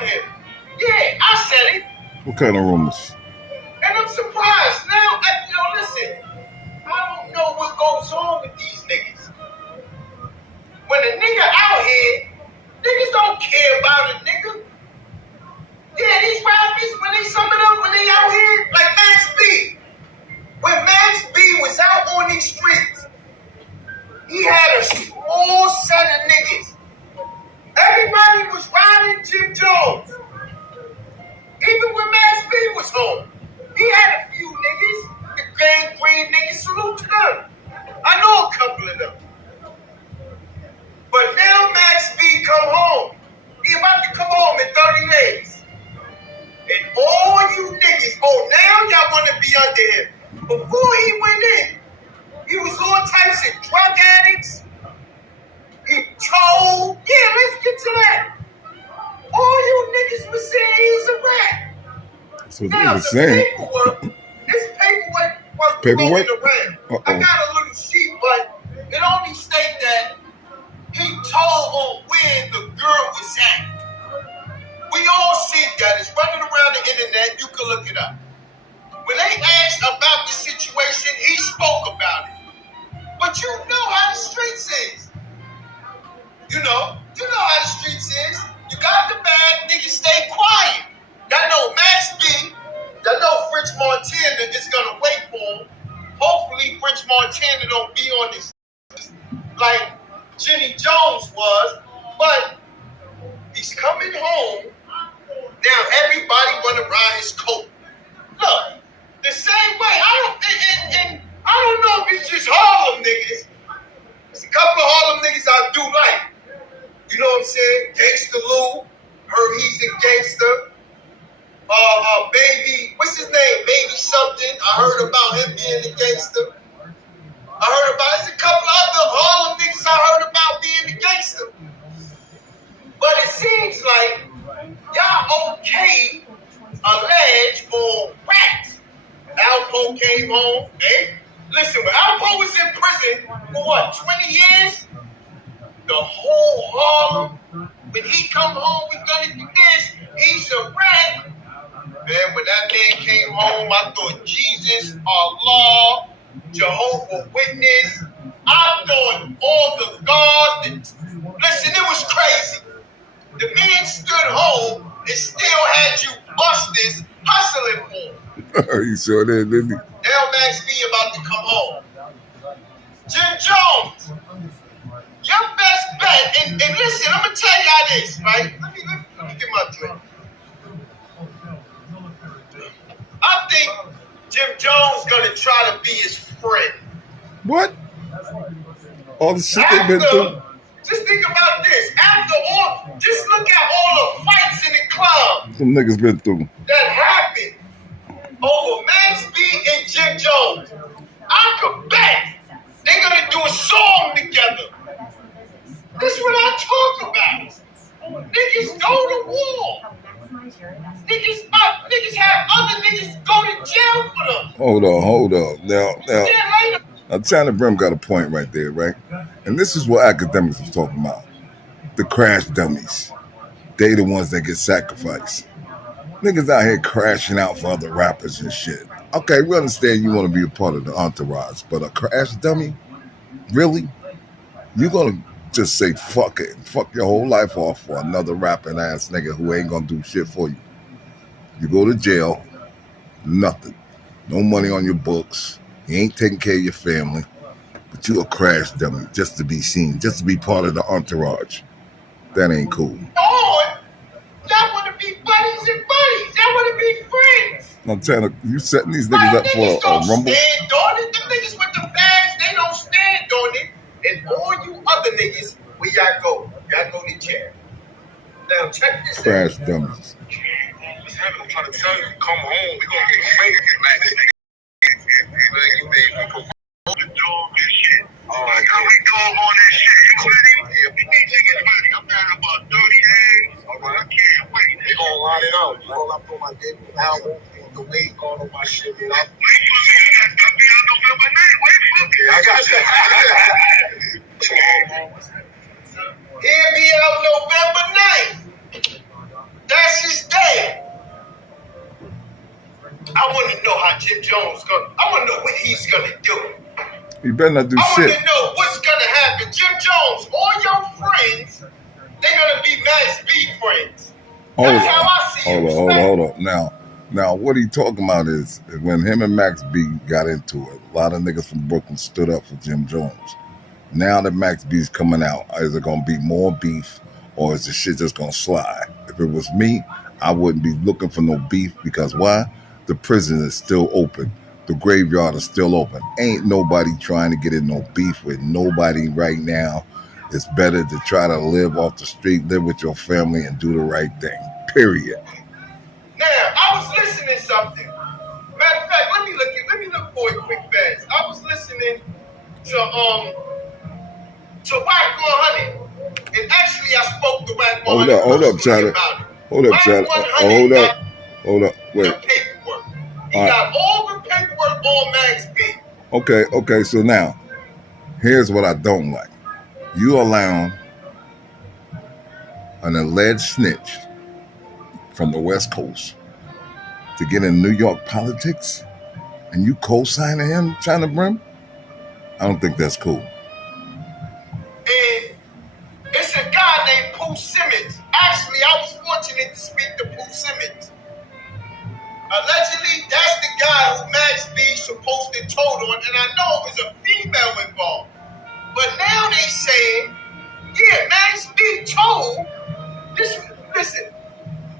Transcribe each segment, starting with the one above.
on him. Yeah, I said it. What kind of rumors? And I'm surprised. Now, listen, I don't know what goes on with these niggas. When a nigga out here, niggas don't care about a nigga. Yeah, these rappers, when they out here, like Max B. When Max B was out on these streets, he had a small set of niggas. Everybody was riding Jim Jones. Even when Max B was home, he had a few niggas, the gang green niggas, salute to them. I know a couple of them. But now Max B come home. He about to come home in 30 days. And all you niggas, now y'all want to be under him. Before he went in, he was all types of drug addicts. He told, let's get to that. All you niggas was saying he's a rat. That's what now, they were saying. This paperwork going around. I got a little sheet, but it only states that he told on where the girl was at. We all see that. It's running around the internet. You can look it up. When they asked about the situation, he spoke about it. But you know how the streets is. You know how the streets is. You got the bag, niggas stay quiet. Y'all know Max B, y'all know French Montana is gonna wait for him. Hopefully French Montana don't be on this like Jenny Jones was, but he's coming home. Now everybody wanna ride his coat. Look, the same way, I don't know if it's just Harlem niggas. There's a couple of Harlem niggas I do like. You know what I'm saying? Gangsta Lou, heard he's a gangster. Baby, what's his name? Baby something. I heard about him being a gangster. There's a couple of other Harlem niggas I heard about being a gangster. But it seems like y'all okay allege on rats. Alpo came home. Hey, listen, when Alpo was in prison for what, 20 years? The whole Harlem, when he come home, we gonna do this. He's a rat. Man, when that man came home, I thought Jesus, Allah, Jehovah Witness. I thought all the gods. Listen, it was crazy. The man stood home and still had you busters hustling for him. You saw that, didn't he? Now Max B about to come home. Jim Jones, your best bet, and listen, I'm gonna tell y'all this, right? Let me get my drink. I think Jim Jones gonna try to be his friend. What? All the shit they've been through. Just think about this. After all, just look at all the fights in the club. Some niggas been through. That happened over Max B and Jim Jones. I could bet they're gonna do a song together. This is what I talk about. Niggas go to war. Niggas have other niggas go to jail for them. Hold on. Now, China Brim got a point right there, right? And this is what academics was talking about. The crash dummies. They the ones that get sacrificed. Niggas out here crashing out for other rappers and shit. Okay, we understand you want to be a part of the entourage, but a crash dummy? Really? You gonna just say fuck it, fuck your whole life off for another rapping ass nigga who ain't gonna do shit for you. You go to jail, nothing. No money on your books. You ain't taking care of your family. But you a crash dummy just to be seen, just to be part of the entourage. That ain't cool. Y'all want to be buddies and buddies. Y'all want to be friends. I'm trying to, you setting these niggas up for a rumble? Stand on it. Them niggas with the bags, they don't stand on it. And all you other niggas, where y'all go? Y'all go to jail. Now check this crash dummies. I'm trying to tell you, come home. We gonna get straight. How we doing on this shit? You ready? Yeah, we need to get ready. I'm down about 30 days. All right, I can't wait. They gonna line it up. You roll up on my debut album, the weight on my shit. Wait, I'll be on November 9th. Wait, fuck it. I got you. Hear me out November 9th. That's Jim Jones gonna? I want to know what he's gonna do. He better not do I shit. want to know what's gonna happen. Jim Jones, all your friends, they're gonna be Max B friends. That's how I see it. Hold on. Now, what he talking about is when him and Max B got into it, a lot of niggas from Brooklyn stood up for Jim Jones. Now that Max B's coming out, is it gonna be more beef or is the shit just gonna slide? If it was me, I wouldn't be looking for no beef because why? The prison is still open. The graveyard is still open. Ain't nobody trying to get in no beef with nobody right now. It's better to try to live off the street, live with your family, and do the right thing. Period. Now, I was listening to something. Matter of fact, let me look for it quick fast. I was listening to Whack 100. And actually I spoke to Whack 100. Hold up, China. Hold up. Wait. The paperwork. He got all the paperwork on Max B. Okay, so now, here's what I don't like. You allow an alleged snitch from the West Coast to get in New York politics and you co-signing him, China Brim? I don't think that's cool. And it's a guy named Pooh Simmons. Actually, I was fortunate to speak to Pooh Simmons. Allegedly, that's the guy who Max B supposed to told on, and I know it was a female involved. But now they saying, yeah, Max B told this. Listen.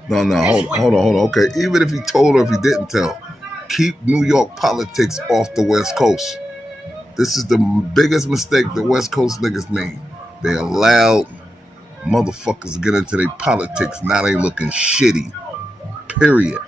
No, hold on. Okay, even if he told or if he didn't tell, keep New York politics off the West Coast. This is the biggest mistake the West Coast niggas made. They allowed motherfuckers to get into their politics. Now they looking shitty. Period.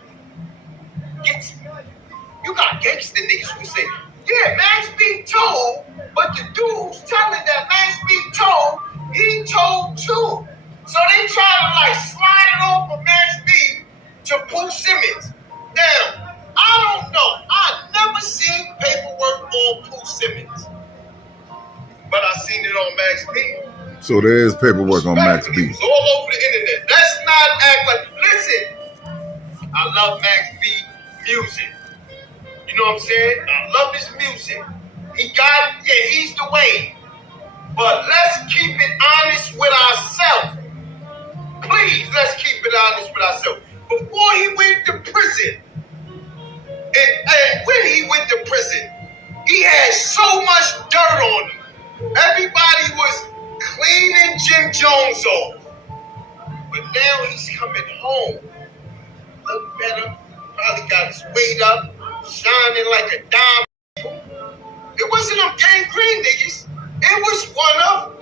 You got gangster niggas who say, yeah, Max B told, but the dude who's telling that Max B told, he told too. So they try to like slide it off of Max B to Pooh Simmons. Now, I don't know. I've never seen paperwork on Pooh Simmons. But I seen it on Max B. So there is paperwork on Max B. It's all over the internet. Let's not act like, listen, I love Max B music. You know what I'm saying? I love his music. He's the way. But let's keep it honest with ourselves. Please, let's keep it honest with ourselves. Before he went to prison, and when he went to prison, he had so much dirt on him. Everybody was cleaning Jim Jones off. But now he's coming home. Look better. Probably got his weight up, shining like a dime. It wasn't them Gang Green niggas. It was one of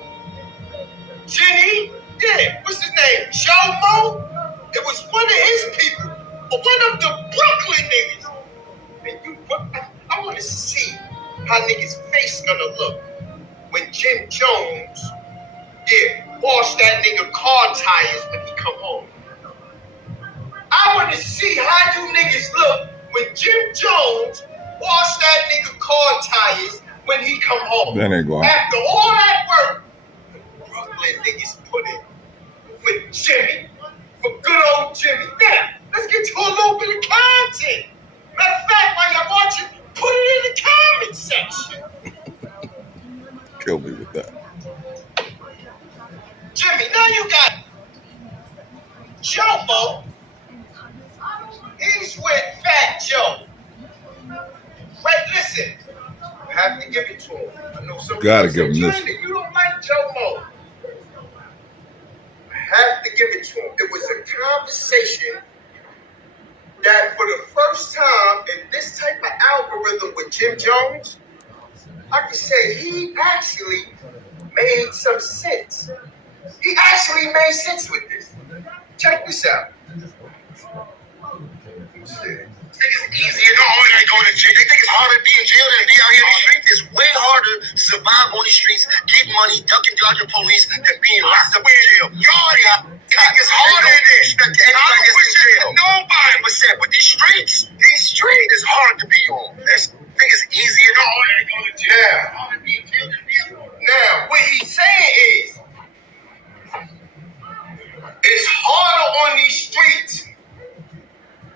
Jenny. Yeah, what's his name? Jomo? It was one of his people. One of the Brooklyn niggas. And I want to see how niggas' face gonna look when Jim Jones, wash that nigga car tires when he come home. I want to see how you niggas look when Jim Jones wash that nigga car tires when he come home. That ain't going. After all that work, the Brooklyn niggas put in for Jimmy, for good old Jimmy. Now, let's get to a little bit of content. Matter of fact, while you're watching, put it in the comment section. Kill me with that. Jimmy, now you got Jomo. He's with Fat Joe. Right, listen. I have to give it to him. I know some gotta people give him this. You don't like Jomo. I have to give it to him. It was a conversation that for the first time in this type of algorithm with Jim Jones, I can say he actually made some sense. He actually made sense with this. Check this out. It's easier not only to go to jail. They think it's harder to be in jail than to be out here in the streets. It's way harder to survive on these streets, get money, duck and dodge the police, than being locked up in jail. Y'all think it's harder than this. Anybody that's in jail. Nobody percent. But these streets is hard to be on. I think it's easier not only to go to jail. Now, what he's saying is, it's harder on these streets.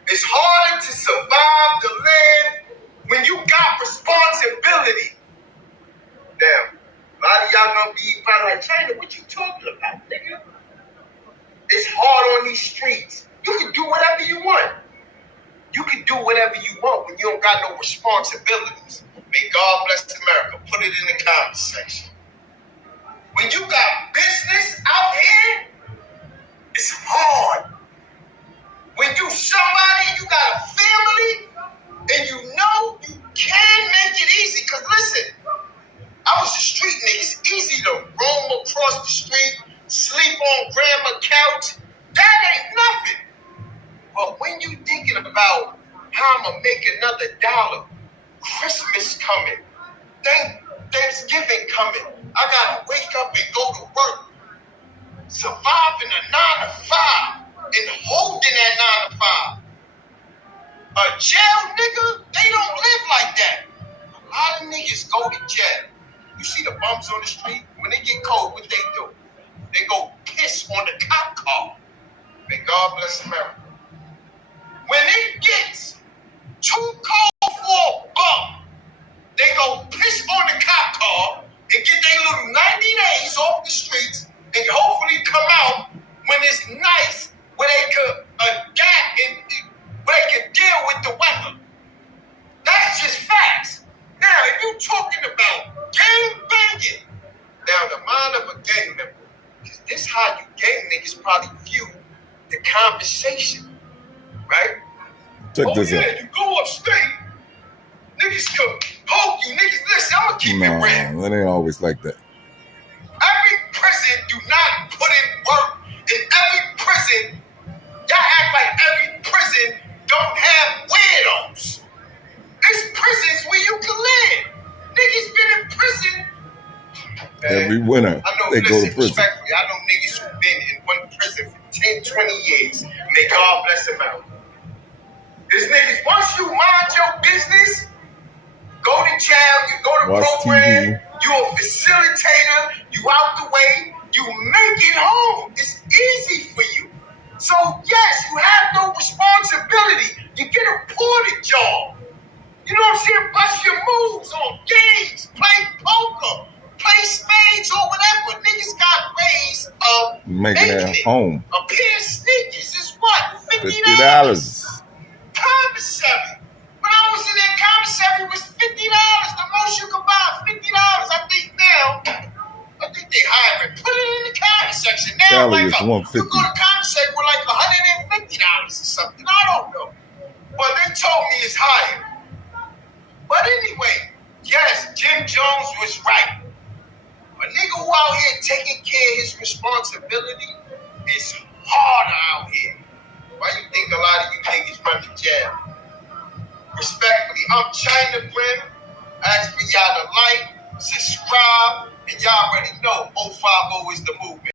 It's harder to survive, to live man, what you talking about, nigga? It's hard on these streets. You can do whatever you want. You can do whatever you want when you don't got no responsibilities. May God bless America. Put it in the comment section. When you got business out here, it's hard. When you somebody, you got a family, and you know you can make it easy. Because listen, I was a street nigga. It's easy to roam across the street, sleep on grandma's couch. That ain't nothing. But when you thinking about how I'm going to make another $1, Christmas coming, Thanksgiving coming, I got to wake up and go to work, surviving a 9 to 5 and holding that 9 to 5. A jail nigga, they don't live like that. A lot of niggas go to jail. You see the bums on the street? When they get cold, what they do? They go piss on the cop car. May God bless America. When it gets too cold for a bum, they go piss on the cop car and get their little 90 days off the streets and hopefully come out when it's nice where they could adapt and where they can deal with the weather. That's just facts. Now, if you're talking about gang banging, now the mind of a gang member, because this is how you gang niggas probably view the conversation, right? Check this out. You go upstate, niggas could poke you. Niggas, listen, I'm gonna keep it real. That ain't always like that. Every prison do not put in work. In every prison, y'all act like every prison don't have weirdos. There's prisons where you can live. Niggas been in prison. Every winter, they go to prison. Respectfully, I know niggas who've been in one prison for 10, 20 years. May God bless them out. There's niggas, once you mind your business, go to jail, you go to watch program, TV. You a facilitator, you out the way, you make it home. It's easy for you. So yes, you have no responsibility. You get a ported job. You know what I'm saying? Bust your moves on games, play poker, play spades or whatever. Niggas got ways of making it home. A pair of sneakers is what? $50. Commissary. When I was in that commissary, it was $50. The most you could buy, $50. I think they hiring. Put it in the comment section. Now, Cali like is $150. You go to commissary with like $150 or something. I don't know. But they told me it's higher. But anyway, yes, Jim Jones was right. A nigga who out here taking care of his responsibility is harder out here. Why you think a lot of you niggas run to jail? Respectfully, I'm China Brim. Ask for y'all to like, subscribe, and y'all already know 050 is the movement.